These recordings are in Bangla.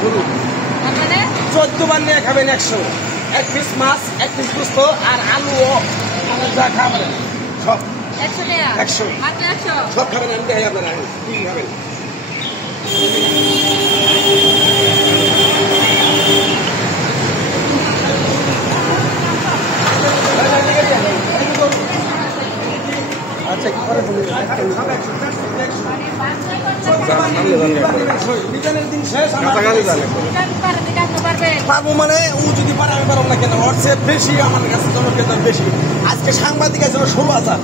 শুরু 14 বার নিয়ে খাবেন 100 এক পিস মাছ এক পিস গোস্ত আর আলু ও যা খাবেন সব 100 টাকা 100 মাত্র 100 সব খাবেন আমি দেখাই আপনারা কি খাবেন আচ্ছা কি করে দিন শেষ পারবো মানে ও যদি পারে আমি পারবো না কেন হোয়াটসঅ্যাপ বেশি আমার কাছে জনপ্রিয়তা বেশি আজকে সাংবাদিক আছে 16,000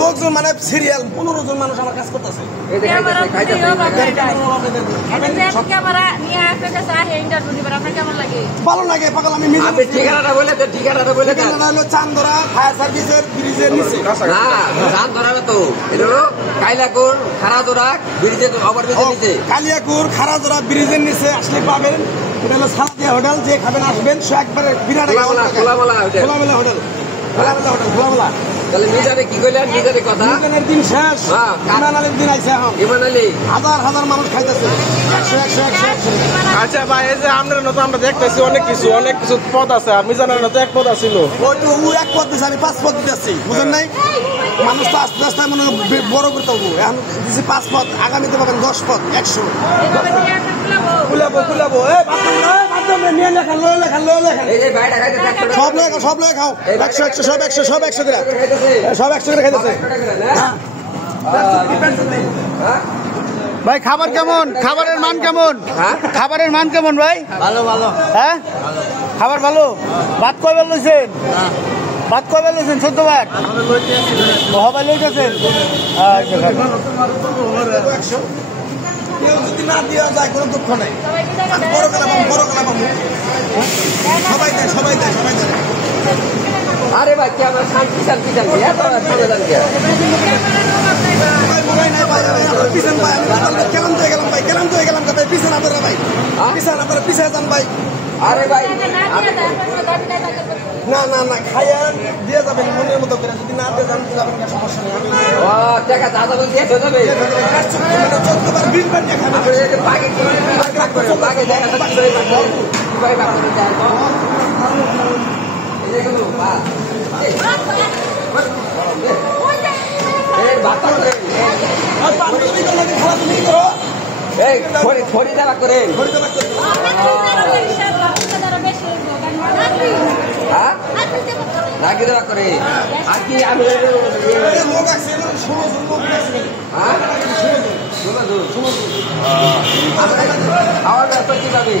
লোকজন মানে সিরিয়াল 15 জন মানুষ আমার কাজ করতেছে ভালো লাগে পাগল আমি ঠিকানাটা বলে হলো চান্দরা ফায়ার সার্ভিসের ব্রিজের নিচে চান্দরা তো এটা হলো কাইলাকুর খারাদোরা ব্রিজের ওভারব্রিজের নিচে কালিয়াকুর খারাদোরা ব্রিজের নিচে আসলে পাবেন এটা হলো সালাদিয়া হোটেল যে খাবেন আসবেন সে একবারে বিরাট খোলামেলা হোটেল খোলামেলা তাহলে মিজানে কি কইলেন মিজানের কথা মিজানের দিন শেষ ইমান আলীর দিন আইছে এখন ইমান আলী হাজার মানুষ খাইতেছে 100 আচ্ছা ভাই এই যে আমরা নতুন আমরা দেখতেছি অনেক কিছু পদ আছে আর মিজানের নতুন এক পদ আছিল ওইটু ও এক পদ দিছে আমি 5 পদ দিতেছি বুঝেন নাই মানুষ তো আস্তে আস্তে মনে বড় করতে হবো এখন দিছি 5 পদ আগামীতে পাবেন 10 পদ 100 কুলাবো বাথরুম নিয়ে লেখা এই যে ভাইটা খাইতে সব লয়ে খাও 100 সব 100 করে সব 100 করে খাইতেছে ভাই খাবার কেমন খাবারের মান কেমন খাবারের মান কেমন ভাই ভালো হ্যাঁ খাবার ভালো ভাত কয় বার লইছেন ভাত কয় বার লইছেন 14 বার হবাই লইতেছেন যদি না দেওয়া যায় কোনো দুঃখ নাই বড় কালাম সবাই দেয় আরে ভাই কি আমরা শান্তি কেলাম তো গেলাম ভাই পিছন আপনারা ভাই পিছনে যান ভাই আরে ভাই না খাইয়া দিয়ে যাবেন মনের মতো করে যদি না দিয়ে যান যাবেন সমস্যা নেই টাকা দাদা বলছি যাবে 14 বার 20 বার নিয়ে খাবেন ছড়ি দেওয়া করে রাখি দেওয়া করে আর কি আমি খাওয়ার ব্যবস্থা কি যাবে